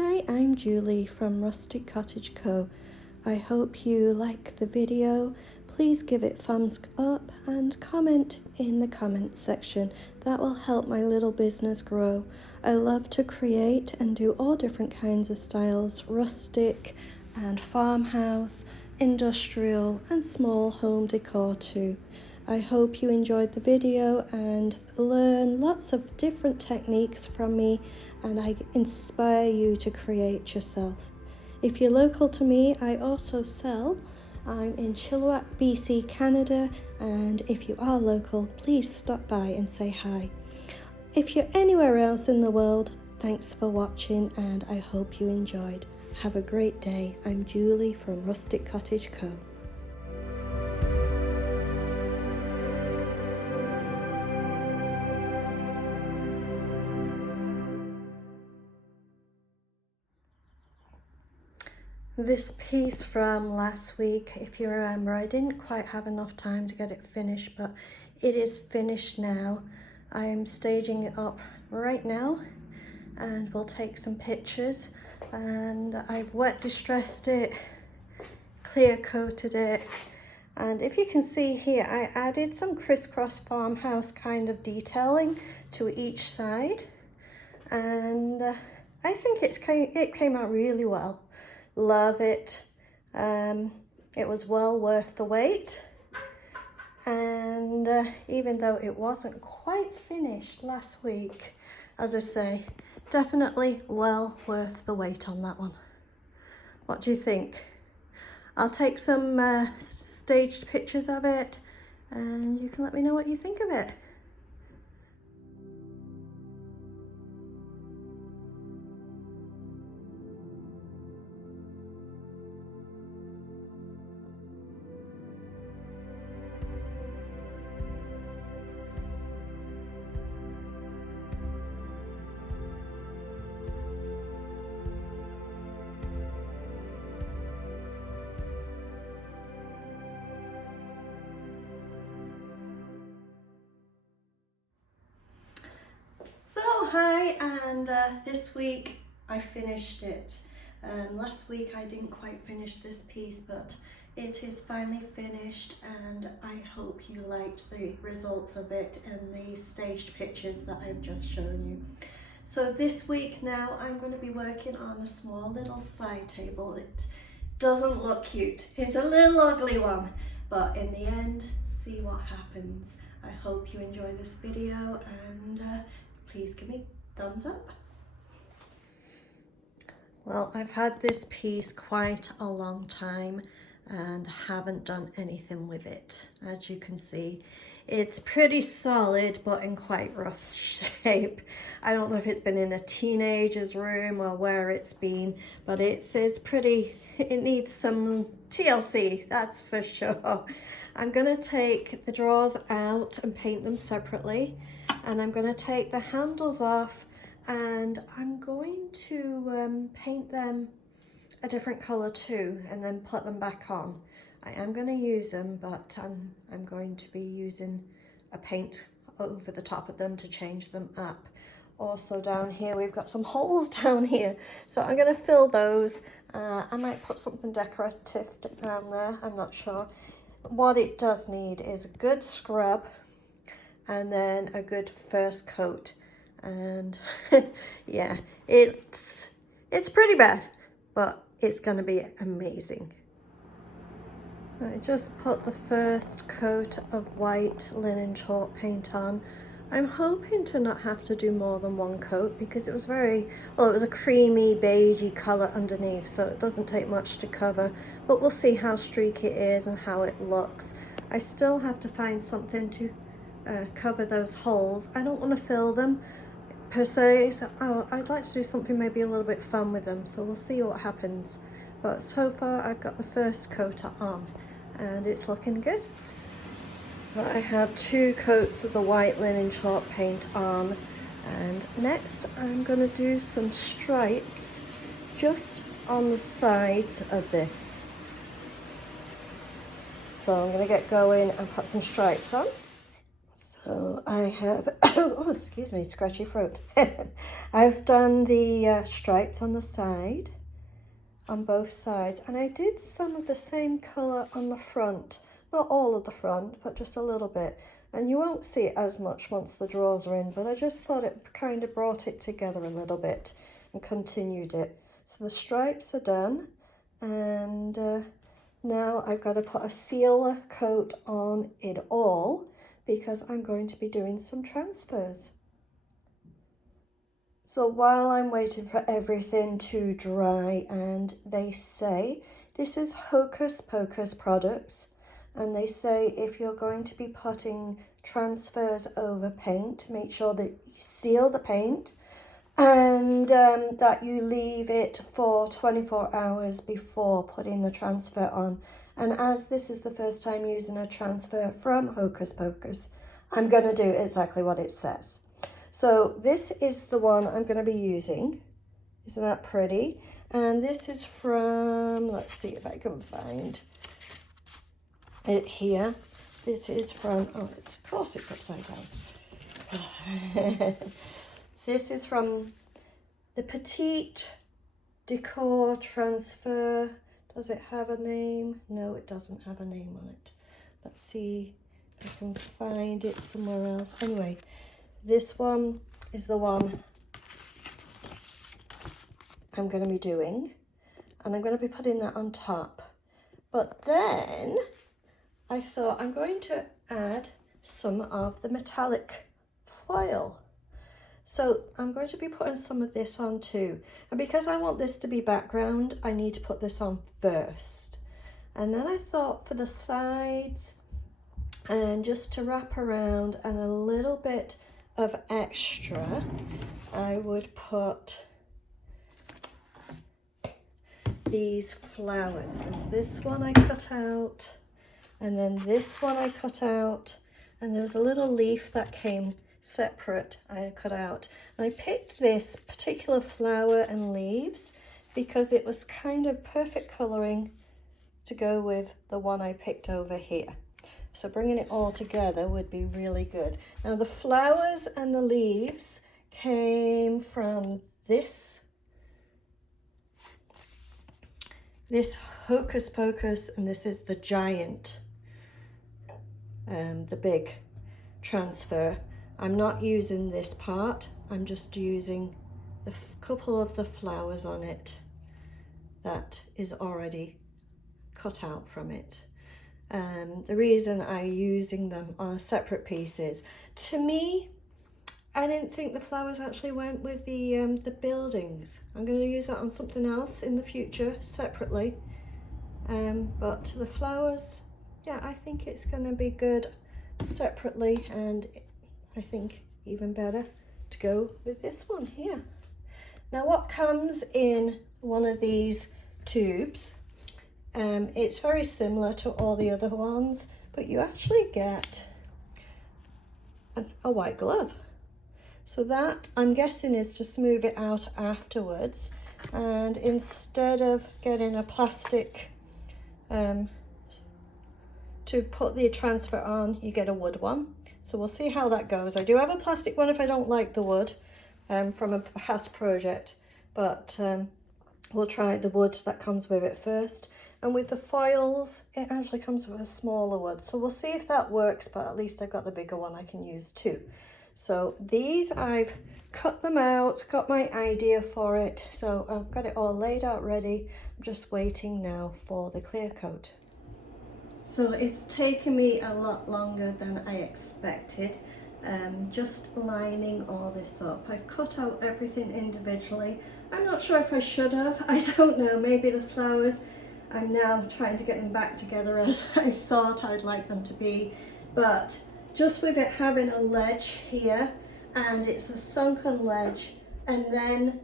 Hi, I'm Julie from Rustic Cottage Co. I hope you like the video. Please give it thumbs up and comment in the comments section. That will help my little business grow. I love to create and do all different kinds of styles, rustic and farmhouse, industrial and small home decor too. I hope you enjoyed the video and learn lots of different techniques from me, and I inspire you to create yourself. If you're local to me, I also sell. I'm in Chilliwack, BC, Canada, and if you are local, please stop by and say hi. If you're anywhere else in the world, thanks for watching and I hope you enjoyed. Have a great day. I'm Julie from Rustic Cottage Co. This piece from last week, if you remember, I didn't quite have enough time to get it finished, but it is finished now. I am staging it up right now and we'll take some pictures. And I've wet distressed it, clear coated it, and if you can see here, I added some crisscross farmhouse kind of detailing to each side, and I think it came out really well. Love it. It was well worth the wait, and even though it wasn't quite finished last week, as I say, definitely well worth the wait on that one. What do you think? I'll take some staged pictures of it and you can let me know what you think of it. Hi, and this week I finished it. Last week I didn't quite finish this piece, but it is finally finished and I hope you liked the results of it and the staged pictures that I've just shown you. So this week now I'm going to be working on a small little side table. It doesn't look cute, it's a little ugly one, but in the end, see what happens. I hope you enjoy this video and please give me thumbs up. Well, I've had this piece quite a long time and haven't done anything with it. As you can see, it's pretty solid but in quite rough shape. I don't know if it's been in a teenager's room or where it's been, but it needs some TLC, that's for sure. I'm going to take the drawers out and paint them separately, and I'm going to take the handles off and I'm going to paint them a different color too and then put them back on. I am going to use them, but I'm going to be using a paint over the top of them to change them up. Also down here we've got some holes down here, so I'm going to fill those. I might put something decorative down there, I'm not sure. What it does need is a good scrub and then a good first coat, and yeah, it's pretty bad, but it's gonna be amazing. I just put the first coat of white linen chalk paint on. I'm hoping to not have to do more than one coat because it was it was a creamy beigey color underneath, so it doesn't take much to cover, but we'll see how streaky it is and how it looks. I still have to find something to cover those holes. I don't want to fill them per se, so I'd like to do something maybe a little bit fun with them, so we'll see what happens. But so far I've got the first coat on and it's looking good. So I have 2 coats of the white linen chalk paint on, and next I'm going to do some stripes just on the sides of this. So I'm going to get going and put some stripes on. So So I have, oh, excuse me, scratchy throat. I've done the stripes on the side, on both sides, and I did some of the same colour on the front. Not all of the front, but just a little bit. And you won't see it as much once the drawers are in, but I just thought it kind of brought it together a little bit and continued it. So the stripes are done, and now I've got to put a seal coat on it all because I'm going to be doing some transfers. So while I'm waiting for everything to dry, and they say, this is Hocus Pocus products, and they say if you're going to be putting transfers over paint, make sure that you seal the paint and that you leave it for 24 hours before putting the transfer on. And as this is the first time using a transfer from Hocus Pocus, I'm going to do exactly what it says. So this is the one I'm going to be using. Isn't that pretty? And this is from, let's see if I can find it here. This is from, oh, of course it's upside down. This is from the Petite Decor Transfer. Does it have a name? No, it doesn't have a name on it. Let's see if I can find it somewhere else. Anyway, this one is the one I'm going to be doing, and I'm going to be putting that on top. But then I thought I'm going to add some of the metallic foil. So I'm going to be putting some of this on too. And because I want this to be background, I need to put this on first. And then I thought for the sides and just to wrap around and a little bit of extra, I would put these flowers. There's this one I cut out, and then this one I cut out, and there was a little leaf that came separate I cut out. And I picked this particular flower and leaves because it was kind of perfect colouring to go with the one I picked over here. So bringing it all together would be really good. Now the flowers and the leaves came from this Hocus Pocus, and this is the giant, the big transfer. I'm not using this part, I'm just using the couple of the flowers on it that is already cut out from it. The reason I'm using them on separate pieces, to me, I didn't think the flowers actually went with the buildings. I'm going to use that on something else in the future separately. But the flowers, yeah, I think it's going to be good separately, and I think even better to go with this one here. Now what comes in one of these tubes, it's very similar to all the other ones, but you actually get a white glove. So that, I'm guessing, is to smooth it out afterwards, and instead of getting a plastic to put the transfer on, you get a wood one. So we'll see how that goes. I do have a plastic one if I don't like the wood from a past project, but we'll try the wood that comes with it first. And with the foils, it actually comes with a smaller wood. So we'll see if that works, but at least I've got the bigger one I can use too. So these, I've cut them out, got my idea for it. So I've got it all laid out ready. I'm just waiting now for the clear coat. So it's taken me a lot longer than I expected, just lining all this up. I've cut out everything individually. I'm not sure if I should have, I don't know, maybe the flowers, I'm now trying to get them back together as I thought I'd like them to be, but just with it having a ledge here, and it's a sunken ledge, and then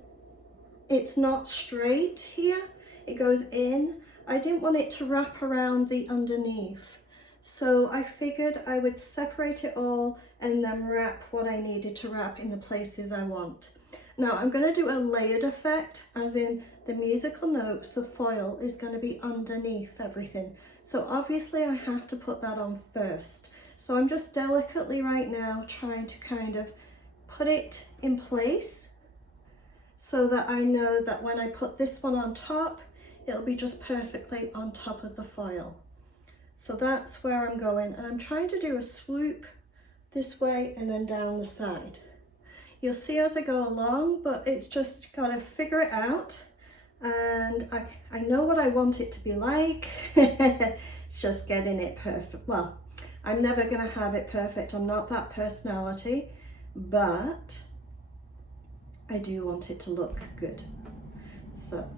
it's not straight here, it goes in. I didn't want it to wrap around the underneath, so I figured I would separate it all and then wrap what I needed to wrap in the places I want. Now I'm going to do a layered effect, as in the musical notes, the foil is going to be underneath everything. So obviously I have to put that on first. So I'm just delicately right now trying to kind of put it in place so that I know that when I put this one on top, it'll be just perfectly on top of the foil. So that's where I'm going, and I'm trying to do a swoop this way and then down the side. You'll see as I go along, but it's just gotta figure it out. And I know what I want it to be like. It's just getting it perfect. Well, I'm never gonna have it perfect. I'm not that personality, but I do want it to look good. So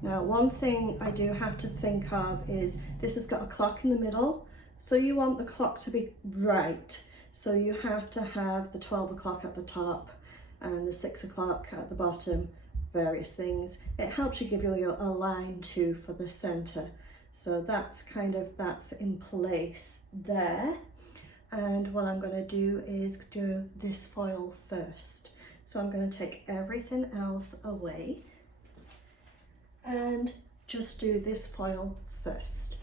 now one thing I do have to think of is this has got a clock in the middle. So you want the clock to be right. So you have to have the 12 o'clock at the top and the 6 o'clock at the bottom, various things. It helps you give you a line too for the center. So that's in place there. And what I'm going to do is do this foil first. So I'm going to take everything else away and just do this foil first.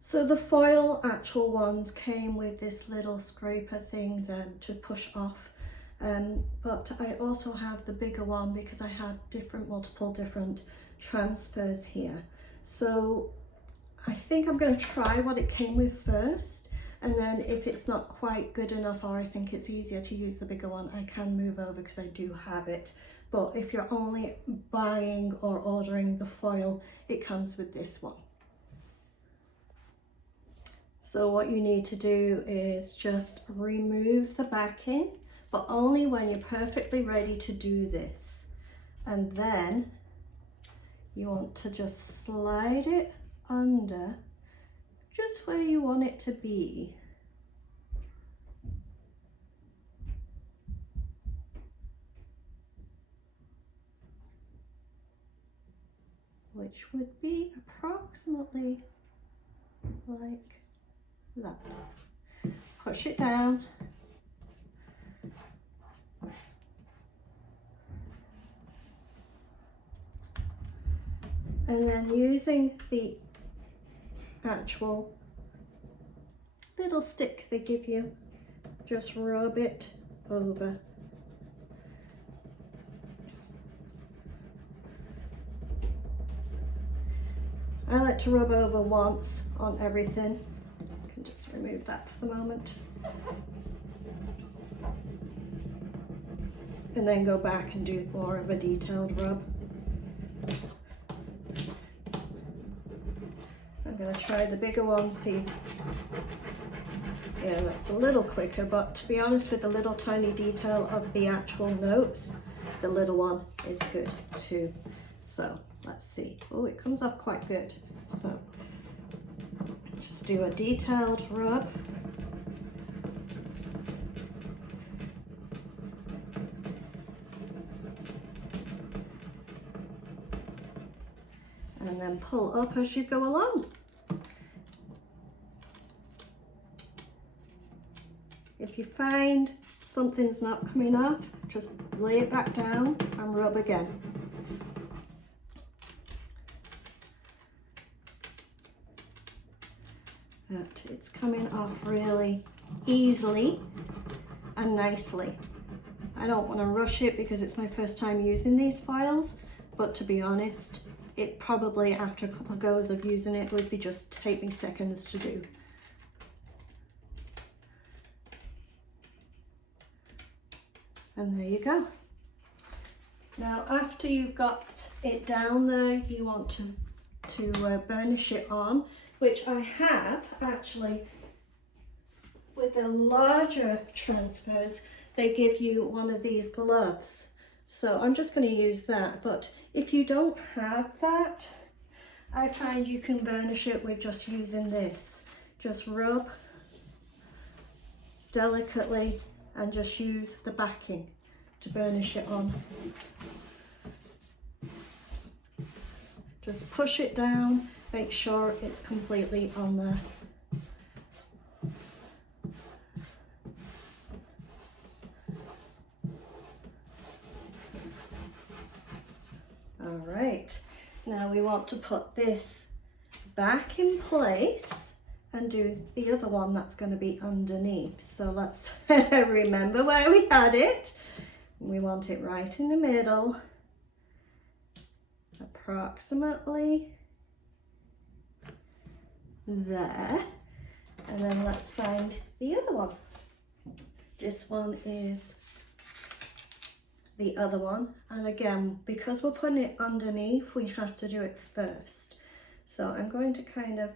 So the foil actual ones came with this little scraper thing then to push off, but I also have the bigger one because I have multiple different transfers here. So I think I'm going to try what it came with first, and then if it's not quite good enough or I think it's easier to use the bigger one, I can move over because I do have it. But if you're only buying or ordering the foil, it comes with this one. So what you need to do is just remove the backing, but only when you're perfectly ready to do this. And then you want to just slide it under just where you want it to be. Which would be approximately like that. Push it down. And then using the actual little stick they give you, just rub it over. I like to rub over once on everything. I can just remove that for the moment. And then go back and do more of a detailed rub. I'm going to try the bigger one, see. Yeah, that's a little quicker, but to be honest, with the little tiny detail of the actual notes, the little one is good too. So let's see. Oh, it comes off quite good. So just do a detailed rub. And then pull up as you go along. If you find something's not coming off, just lay it back down and rub again. But it's coming off really easily and nicely. I don't want to rush it because it's my first time using these files, but to be honest, it probably after a couple of goes of using it would be just take me seconds to do. And there you go. Now after you've got it down there, you want to burnish it on, which I have actually with the larger transfers. They give you one of these gloves. So I'm just going to use that, but if you don't have that, I find you can burnish it with just using this. Just rub delicately and just use the backing to burnish it on. Just push it down, make sure it's completely on there. All right, now we want to put this back in place and do the other one that's going to be underneath. So let's remember where we had it. We want it right in the middle, approximately there. And then let's find the other one. This one is the other one, and again, because we're putting it underneath, we have to do it first. So I'm going to kind of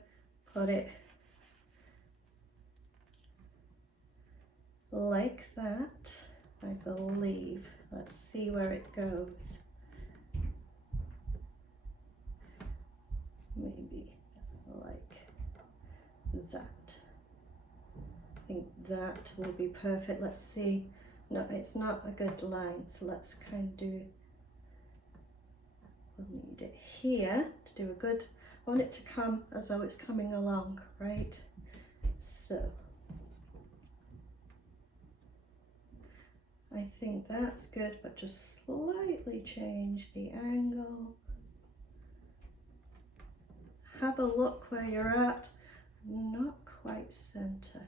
put it like that, I believe. Let's see where it goes. Maybe like that. I think that will be perfect. Let's see. No, it's not a good line, so let's kind of do, we'll need it here to do a good, I want it to come as though it's coming along, right? So I think that's good, but just slightly change the angle. Have a look where you're at. Not quite center.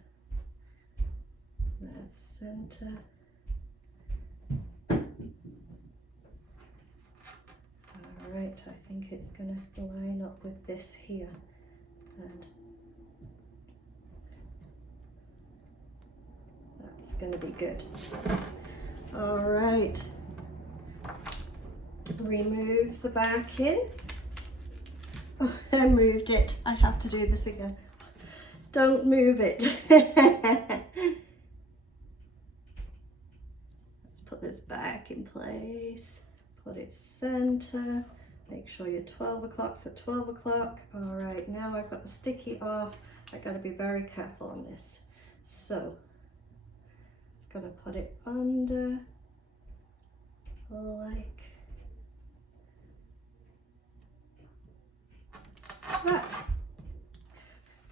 There's center. All right, I think it's going to line up with this here. And that's going to be good. All right. Remove the backing. Oh, I moved it. I have to do this again. Don't move it. Let's put this back in place. Put it center. Make sure your 12 o'clock's at 12 o'clock. All right, now I've got the sticky off. I've got to be very careful on this. So, I'm gonna put it under like that.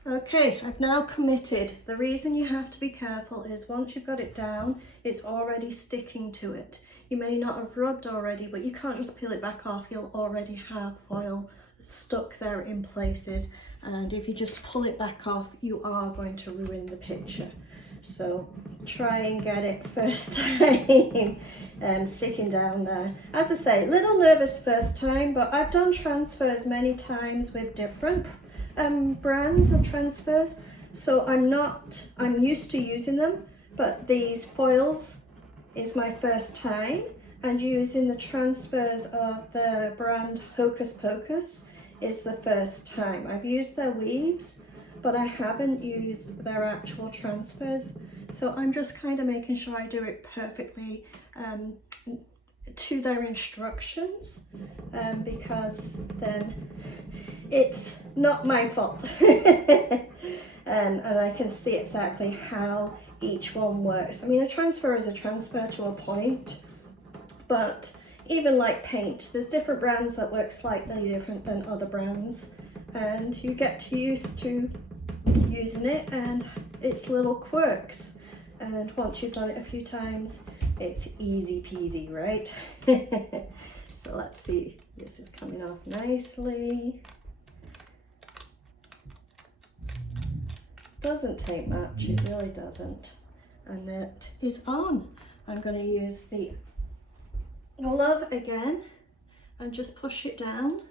Okay, I've now committed. The reason you have to be careful is once you've got it down, it's already sticking to it. You may not have rubbed already, but you can't just peel it back off. You'll already have foil stuck there in places. And if you just pull it back off, you are going to ruin the picture. So try and get it first time sticking down there. As I say, little nervous first time, but I've done transfers many times with different brands of transfers. So I'm used to using them, but these foils is my first time, and using the transfers of the brand Hokus Pokus is the first time. I've used their weaves, but I haven't used their actual transfers. So I'm just kind of making sure I do it perfectly to their instructions, because then it's not my fault. And I can see exactly how each one works. I mean, a transfer is a transfer to a point, but even like paint, there's different brands that work slightly different than other brands, and you get used to using it and its little quirks. And once you've done it a few times, it's easy peasy, right? So let's see, this is coming off nicely. Doesn't take much, it really doesn't. And that is on. I'm going to use the glove again and just push it down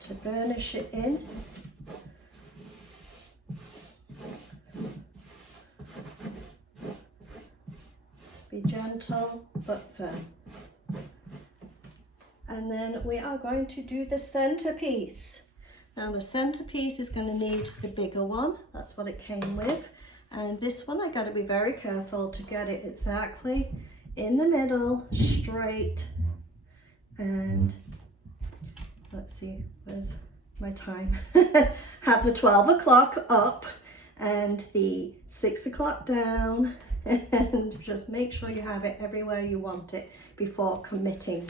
to burnish it in. Be gentle but firm. And then we are going to do the centerpiece. Now the centerpiece is going to need the bigger one. That's what it came with. And this one I got to be very careful to get it exactly in the middle, straight. And let's see, where's my time? Have the 12 o'clock up and the 6 o'clock down, and just make sure you have it everywhere you want it before committing,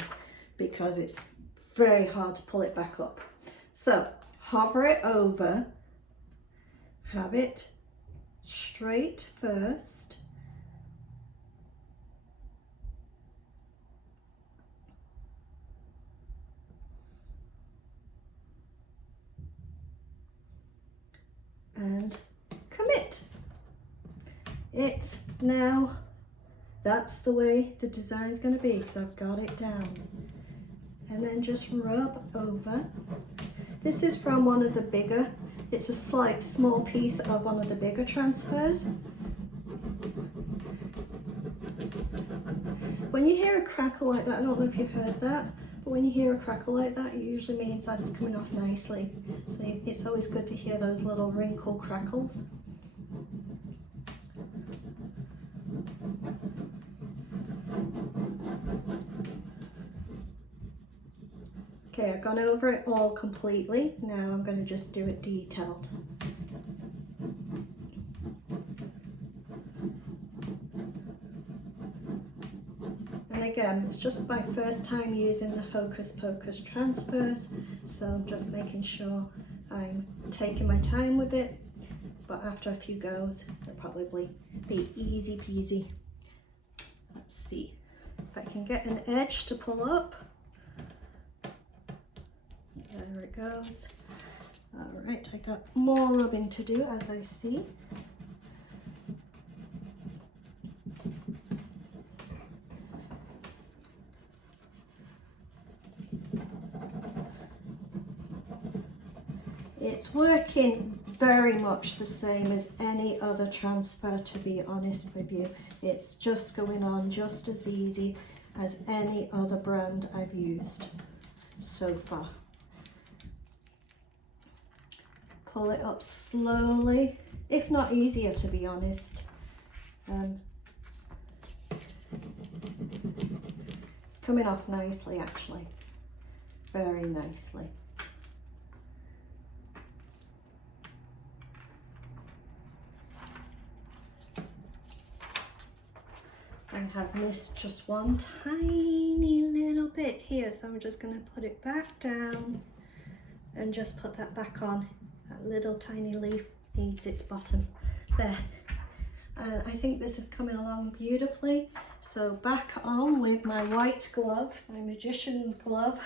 because it's very hard to pull it back up. So hover it over, have it straight first, and commit. It's now, that's the way the design's going to be because I've got it down. And then just rub over. This is from one of the bigger, it's a slight small piece of one of the bigger transfers. When you hear a crackle like that, I don't know if you've heard that, but when you hear a crackle like that, it usually means that it's coming off nicely. So it's always good to hear those little wrinkle crackles. Okay, I've gone over it all completely. Now I'm going to just do it detailed. And again, it's just my first time using the Hocus Pocus transfers, so I'm just making sure I'm taking my time with it. But after a few goes, it'll probably be easy peasy. Let's see if I can get an edge to pull up. There it goes. All right, I got more rubbing to do as I see. It's working very much the same as any other transfer, to be honest with you. It's just going on just as easy as any other brand I've used so far. Pull it up slowly, if not easier, to be honest. It's coming off nicely, actually, very nicely. I have missed just one tiny little bit here, so I'm just going to put it back down and just put that back on. That little tiny leaf needs its bottom there. I think this is coming along beautifully. So back on with my white glove, my magician's glove,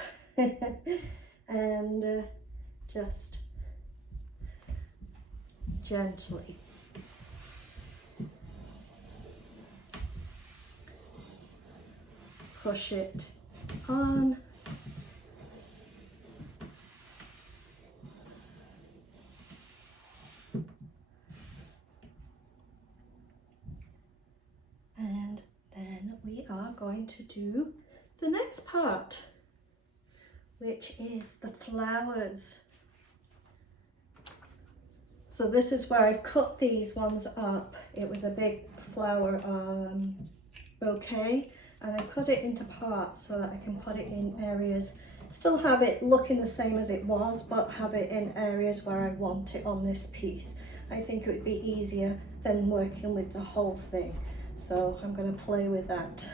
and just gently push it on. And then we are going to do the next part, which is the flowers. So this is where I've cut these ones up. It was a big flower bouquet, and I cut it into parts so that I can put it in areas, still have it looking the same as it was, but have it in areas where I want it on this piece. I think it would be easier than working with the whole thing. So I'm going to play with that.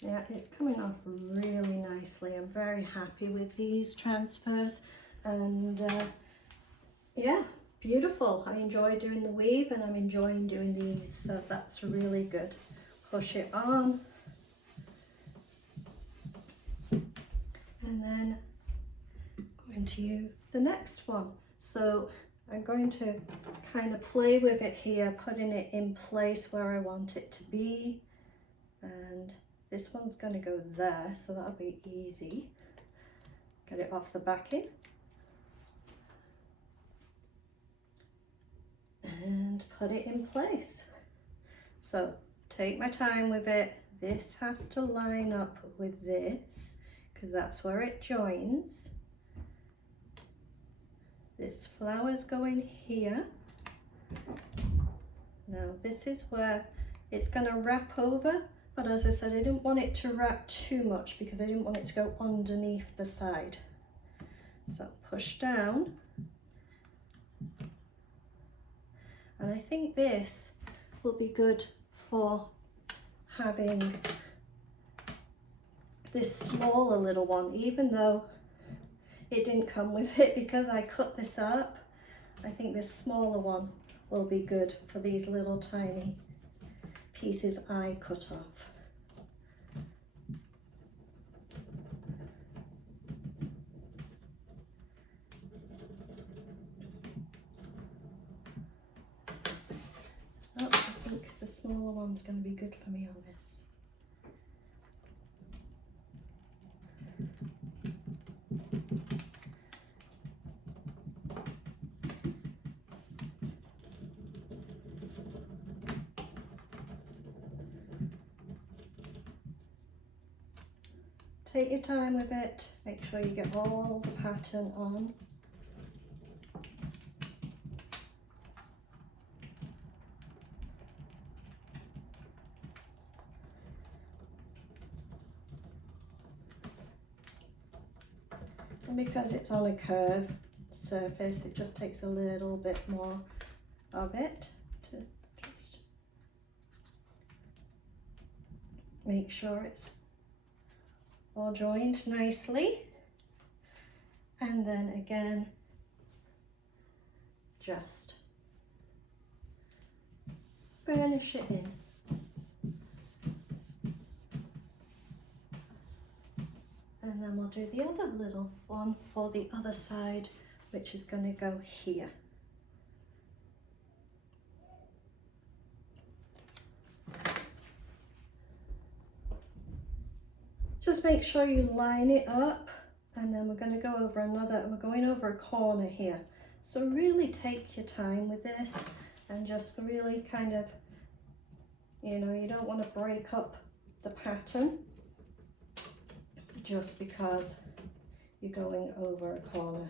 Yeah, it's coming off really nicely. I'm very happy with these transfers, and yeah, beautiful. I enjoy doing the weave and I'm enjoying doing these, so that's really good. Push it on, and then I'm going to use the next one. So I'm going to kind of play with it here, putting it in place where I want it to be, and this one's going to go there, so that'll be easy. Get it off the backing. And put it in place. So take my time with it. This has to line up with this because that's where it joins. This flower's going here. Now this is where it's going to wrap over. But as I said, I didn't want it to wrap too much because I didn't want it to go underneath the side. So push down. And I think this will be good for having this smaller little one, even though it didn't come with it because I cut this up. I think this smaller one will be good for these little tiny pieces I cut off. Oh, I think the smaller one's going to be good for me on this. Take your time with it, make sure you get all the pattern on. And because it's on a curved surface, it just takes a little bit more of it to just make sure it's all joined nicely. And then again, just burnish it in. And then we'll do the other little one for the other side, which is going to go here. Just make sure you line it up, and then we're going to go over we're going over a corner here. So really take your time with this and just really kind of, you know, you don't want to break up the pattern just because you're going over a corner.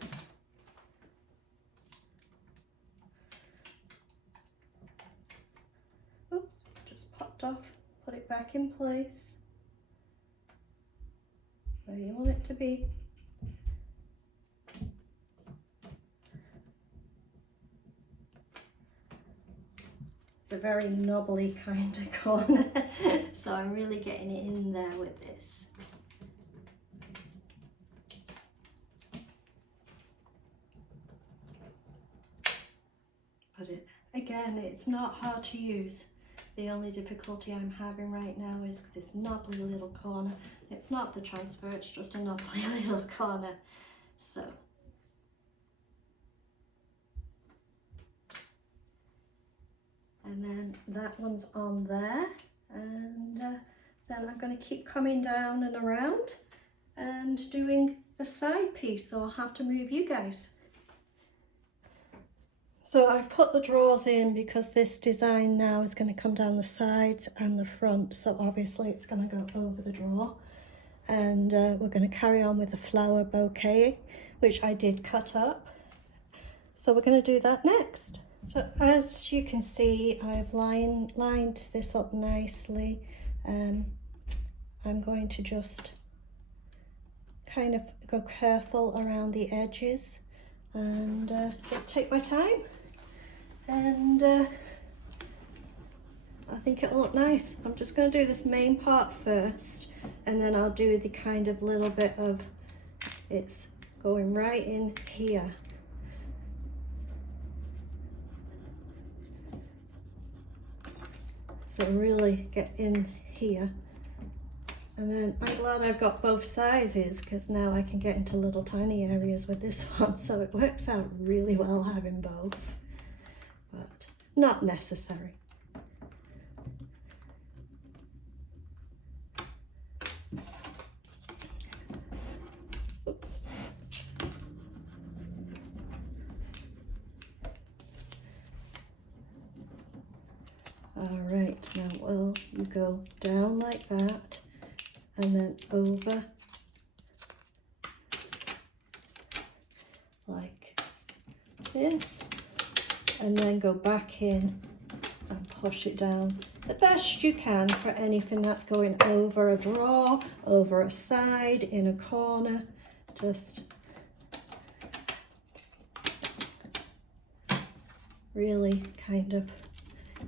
Oops, just popped off, put it back in place where you want it to be. It's a very knobbly kind of corner, so I'm really getting it in there with this. But again, it's not hard to use. The only difficulty I'm having right now is this knobbly little corner. It's not the transfer, it's just a knobbly little corner. So. And then that one's on there. And then I'm going to keep coming down and around and doing the side piece. So I'll have to move you guys. So I've put the drawers in because this design now is going to come down the sides and the front. So obviously it's going to go over the drawer. And we're going to carry on with the flower bouquet, which I did cut up. So we're going to do that next. So as you can see, I've lined this up nicely. I'm going to just kind of go careful around the edges and just take my time. And I think it'll look nice. I'm just going to do this main part first, and then I'll do the kind of little bit of it's going right in here. So really get in here. And then I'm glad I've got both sizes, because now I can get into little tiny areas with this one. So it works out really well having both, but not necessary. Oops. All right, now well, you go down like that and then over like this, and then go back in and push it down the best you can for anything that's going over a drawer, over a side, in a corner. Just really kind of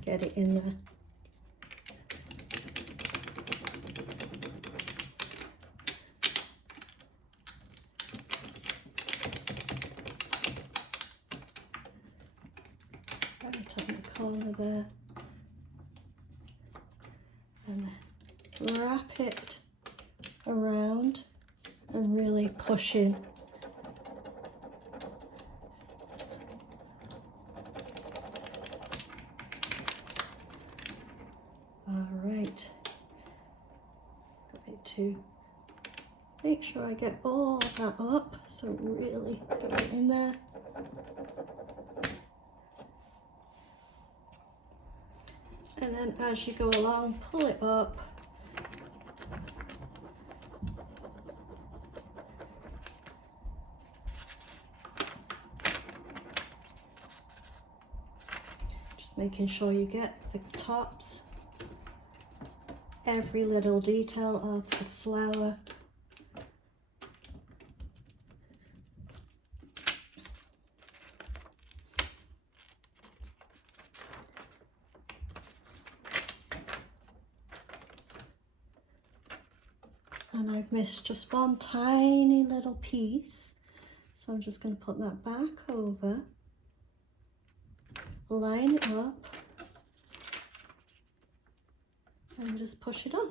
get it in there. there. And then wrap it around and really push in. All right. Going to make sure I get all of that up, so really put it in there. And then as you go along, pull it up. Just making sure you get the tops, every little detail of the flower. And I've missed just one tiny little piece, so I'm just going to put that back over, line it up, and just push it on.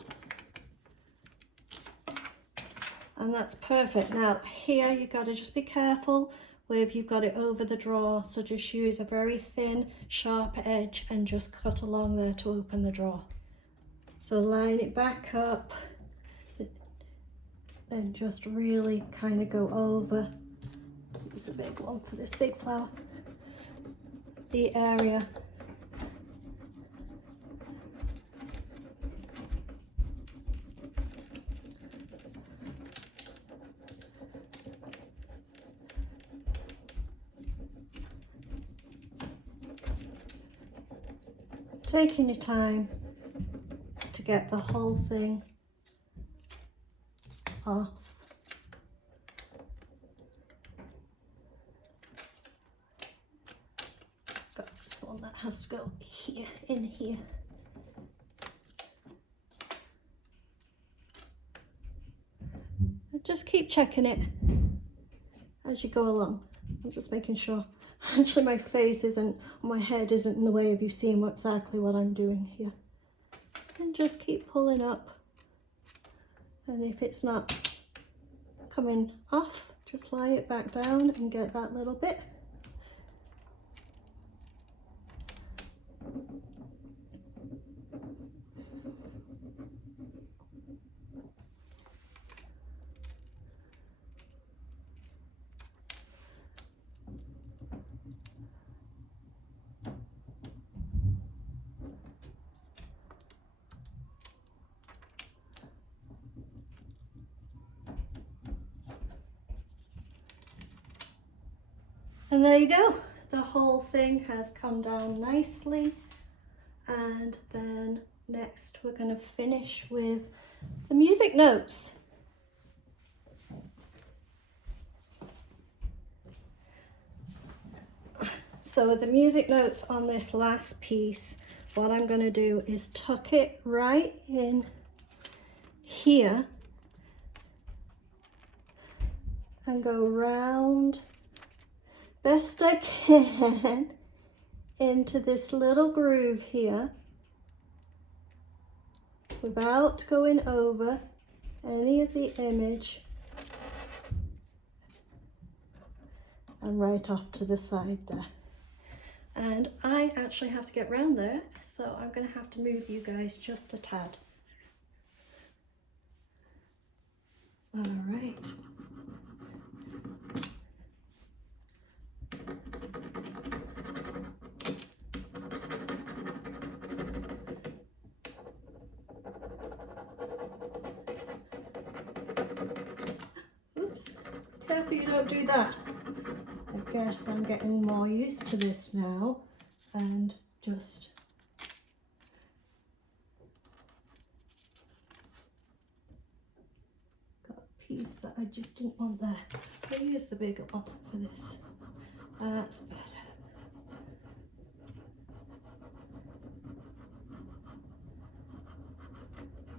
And that's perfect. Now here you've got to just be careful with, you've got it over the drawer, so just use a very thin sharp edge and just cut along there to open the drawer. So line it back up. Then just really kind of go over, use the big one for this big flower, the area. Taking your time to get the whole thing off. Got this one that has to go here, in here. And just keep checking it as you go along. I'm just making sure. Actually, my face isn't, my head isn't in the way of you seeing exactly what I'm doing here. And just keep pulling up. And if it's not coming off, just lie it back down and get that little bit. And there you go, the whole thing has come down nicely. And then next we're going to finish with the music notes. So the music notes on this last piece, what I'm going to do is tuck it right in here and go round best I can into this little groove here without going over any of the image, and right off to the side there. And I actually have to get round there, so I'm going to have to move you guys just a tad. All right. Oops, careful you don't do that. I guess I'm getting more used to this now, and just got a piece that I just didn't want there. I'll use the bigger one for this. That's better.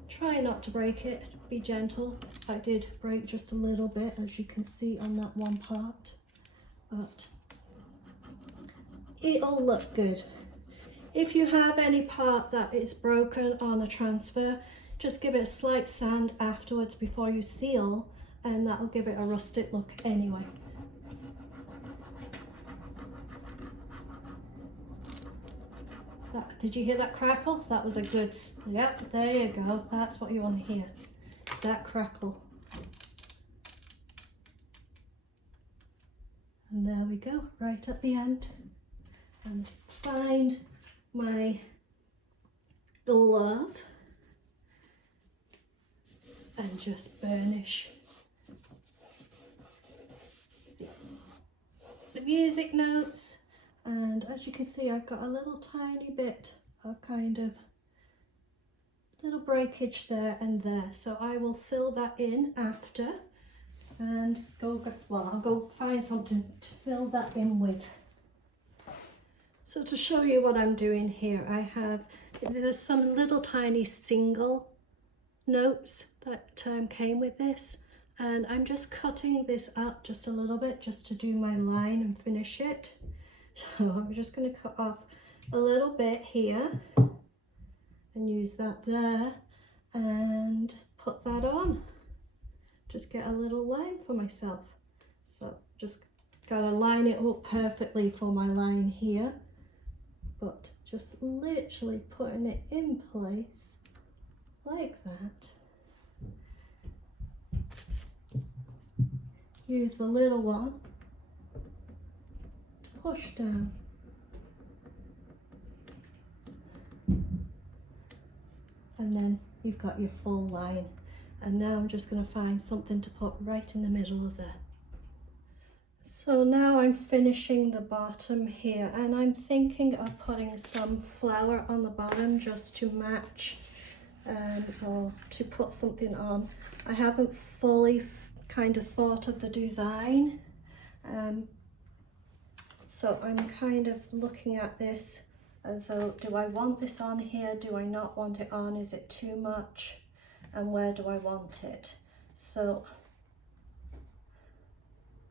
Try not to break it, be gentle. I did break just a little bit, as you can see on that one part, but it'll look good. If you have any part that is broken on a transfer, just give it a slight sand afterwards before you seal, and that'll give it a rustic look anyway. Did you hear that crackle? That was a good, yep, there you go. That's what you want to hear, that crackle. And there we go, right at the end. And find my glove and just burnish the music notes. And as you can see, I've got a little tiny bit of kind of little breakage there and there. So I will fill that in after and I'll go find something to fill that in with. So to show you what I'm doing here, there's some little tiny single notes that came with this, and I'm just cutting this up just a little bit just to do my line and finish it. So I'm just going to cut off a little bit here and use that there and put that on. Just get a little line for myself. So just got to line it up perfectly for my line here, but just literally putting it in place like that. Use the little one to push down. And then you've got your full line. And now I'm just going to find something to put right in the middle of there. So now I'm finishing the bottom here, and I'm thinking of putting some flower on the bottom just to match or to put something on. I haven't fully kind of thought of the design, so I'm kind of looking at this as though, do I want this on here? Do I not want it on? Is it too much? And where do I want it? So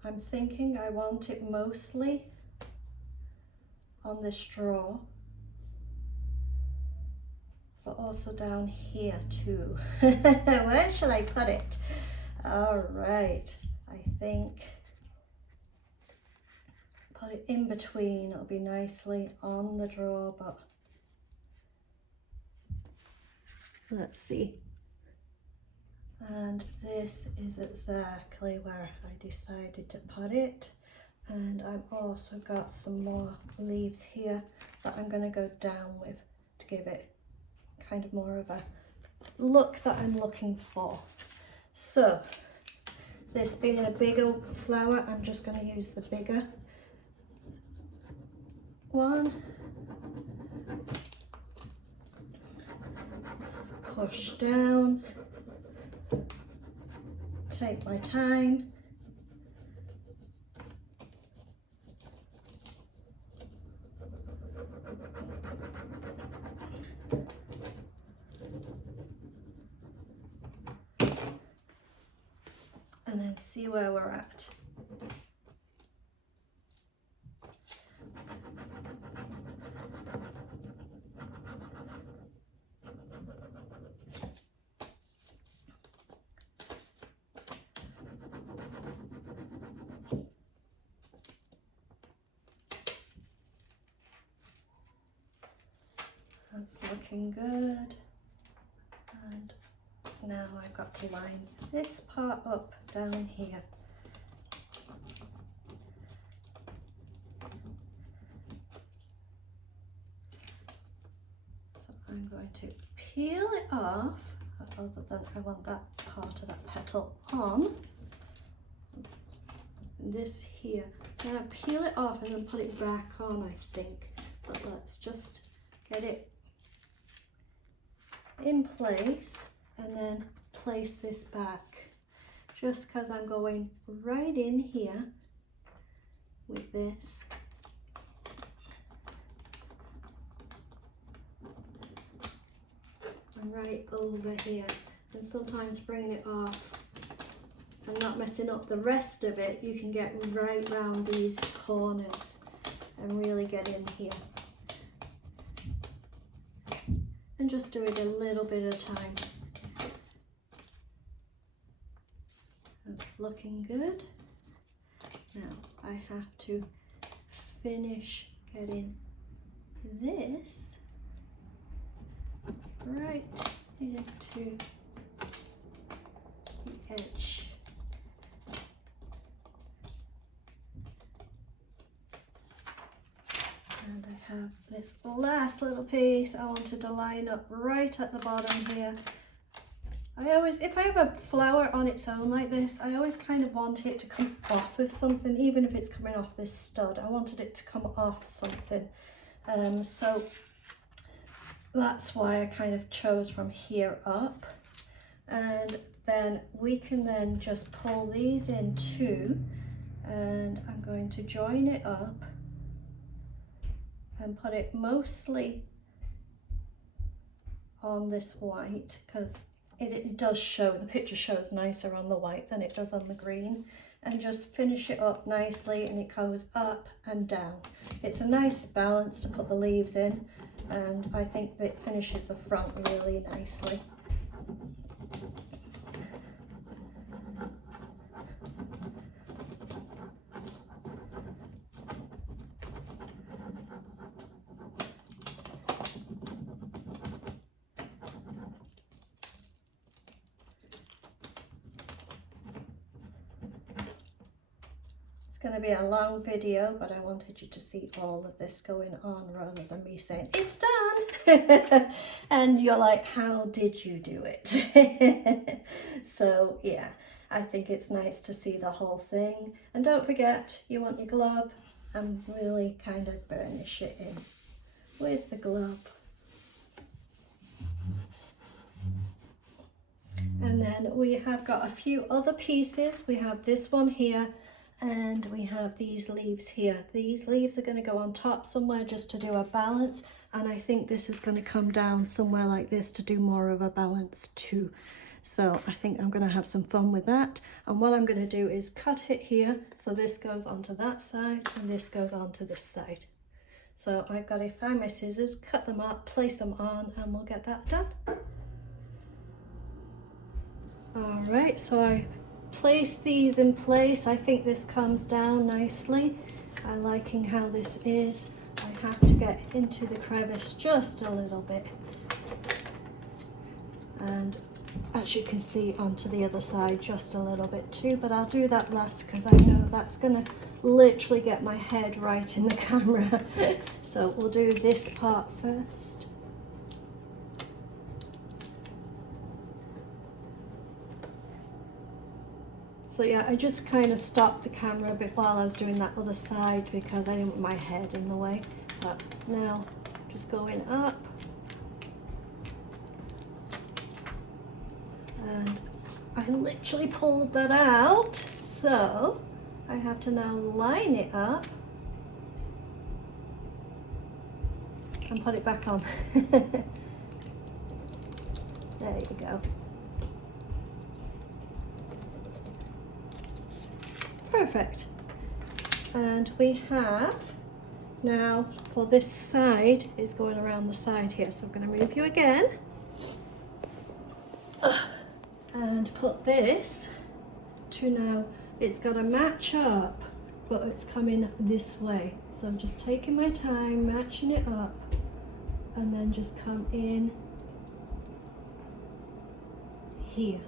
I'm thinking I want it mostly on this straw, but also down here too. Where shall I put it? All right, I think put it in between. It'll be nicely on the drawer, but let's see. And this is exactly where I decided to put it. And I've also got some more leaves here that I'm going to go down with to give it kind of more of a look that I'm looking for. So this being a bigger flower, I'm just going to use the bigger one. Push down. Take my time. And then see where we're at. That's looking good. And now I've got to line this part up down here. So I'm going to peel it off, other than I want that part of that petal on. This here. Now peel it off and then put it back on, I think. But let's just get it in place and then place this back, just because I'm going right in here with this. And right over here, and sometimes bringing it off and not messing up the rest of it, you can get right round these corners and really get in here. and just do it a little bit at a time. That's looking good. Now I have to finish getting this right into the edge. And I have this last little piece I wanted to line up right at the bottom here. I always, if I have a flower on its own like this, I always kind of want it to come off of something, even if it's coming off this stud. I wanted it to come off something. So that's why I kind of chose from here up. And then we can then just pull these in too. And I'm going to join it up and put it mostly on this white, because it does show, the picture shows nicer on the white than it does on the green, and just finish it up nicely, and it goes up and down. It's a nice balance to put the leaves in, and I think that it finishes the front really nicely. It's going to be a long video, but I wanted you to see all of this going on rather than me saying, it's done! And you're like, how did you do it? So yeah, I think it's nice to see the whole thing. And don't forget, you want your glove and really kind of burnish it in with the glove. And then we have got a few other pieces. We have this one here, and we have these leaves here. These leaves are going to go on top somewhere just to do a balance, and I think this is going to come down somewhere like this to do more of a balance too. So I think I'm going to have some fun with that, and what I'm going to do is cut it here so this goes onto that side and this goes onto this side. So I've got to find my scissors, cut them up, place them on, and we'll get that done. All right, so I place these in place. I think this comes down nicely. I'm liking how this is. I have to get into the crevice just a little bit, and as you can see, onto the other side just a little bit too, but I'll do that last because I know that's gonna literally get my head right in the camera. So we'll do this part first. So yeah, I just kind of stopped the camera a bit while I was doing that other side because I didn't want my head in the way. But now, just going up. And I literally pulled that out. So I have to now line it up and put it back on. There you go. Perfect. And we have now, for this side, is going around the side here. So I'm going to move you again and put this to now, it's got to match up, but it's coming this way. So I'm just taking my time, matching it up, and then just come in here.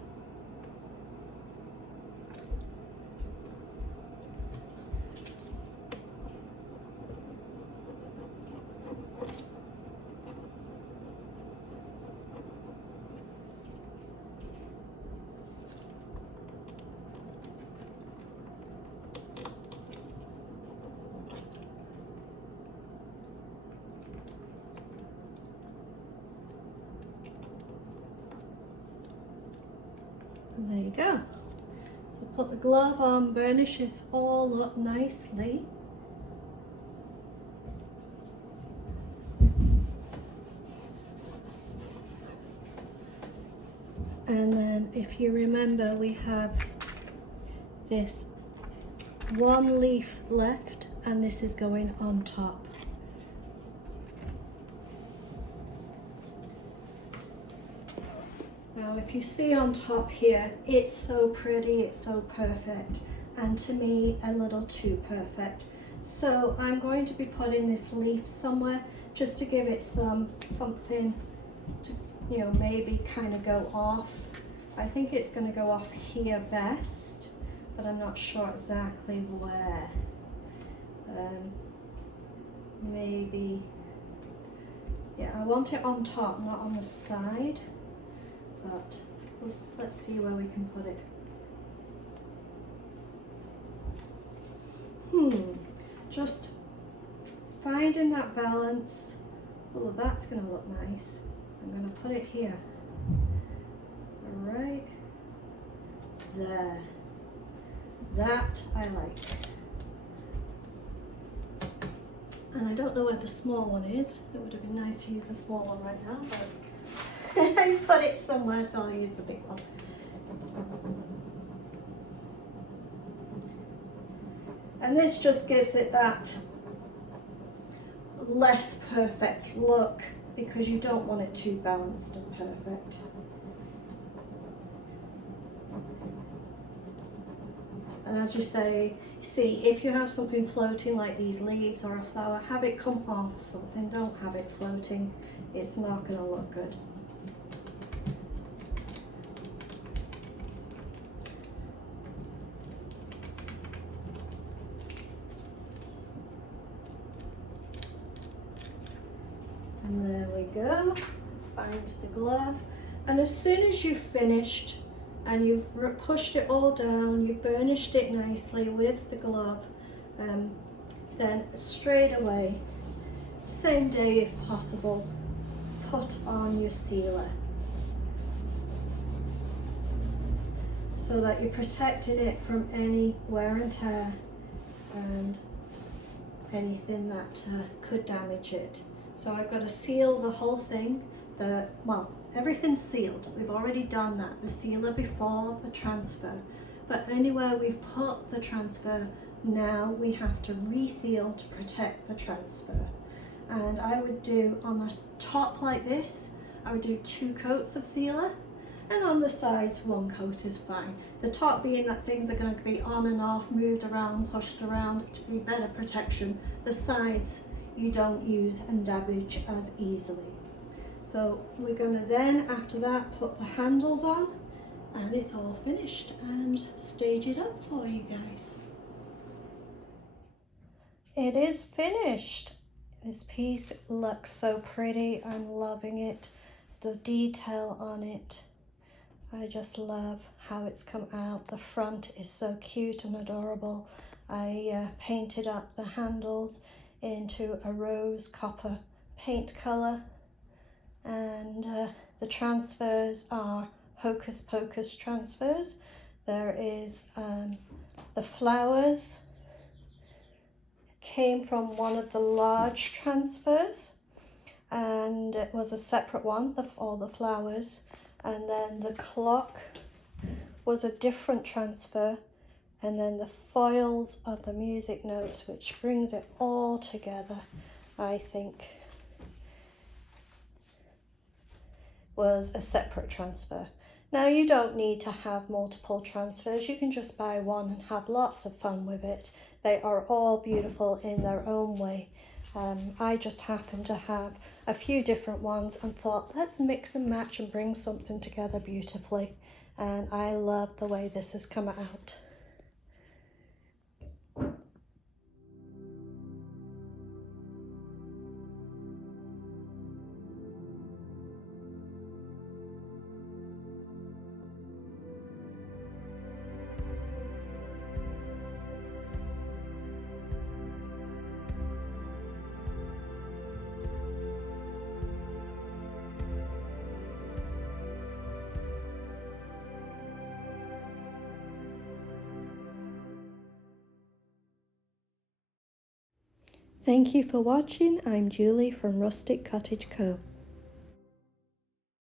And there you go. So put the glove on, burnish this all up nicely. And then if you remember, we have this one leaf left, and this is going on top. Now if you see on top here, it's so pretty, it's so perfect, and to me a little too perfect. So I'm going to be putting this leaf somewhere just to give it something to, you know, maybe kind of go off. I think it's going to go off here best, but I'm not sure exactly where. Maybe, yeah, I want it on top, not on the side, but let's see where we can put it. Just finding that balance. Oh, that's going to look nice. I'm going to put it here. Right there. That I like. And I don't know where the small one is. It would have been nice to use the small one right now, but I put it somewhere, so I'll use the big one. And this just gives it that less perfect look because you don't want it too balanced and perfect. And as you see, if you have something floating like these leaves or a flower, have it come off something, don't have it floating. It's not going to look good. And there we go, find the glove. And as soon as you've finished and you've pushed it all down, you've burnished it nicely with the glove, then straight away, same day if possible, put on your sealer so that you're protecting it from any wear and tear and anything that could damage it. So I've got to seal the whole thing. Well, everything's sealed. We've already done that. The sealer before the transfer. But anywhere we've put the transfer, now we have to reseal to protect the transfer. And I would do on the top like this, I would do 2 coats of sealer, and on the sides 1 coat is fine. The top being that things are going to be on and off, moved around, pushed around to be better protection. The sides you don't use and damage as easily. So we're going to then, after that, put the handles on, and it's all finished, and stage it up for you guys. It is finished. This piece looks so pretty. I'm loving it. The detail on it, I just love how it's come out. The front is so cute and adorable. I painted up the handles into a rose copper paint colour, and the transfers are Hocus Pocus transfers. There is the flowers came from one of the large transfers, and it was a separate one, all the flowers, and then the clock was a different transfer, and then the foils of the music notes, which brings it all together, I think, was a separate transfer. Now you don't need to have multiple transfers, you can just buy one and have lots of fun with it. They are all beautiful in their own way. I just happen to have a few different ones and thought, let's mix and match and bring something together beautifully. And I love the way this has come out. Thank you for watching. I'm Julie from Rustic Cottage Co.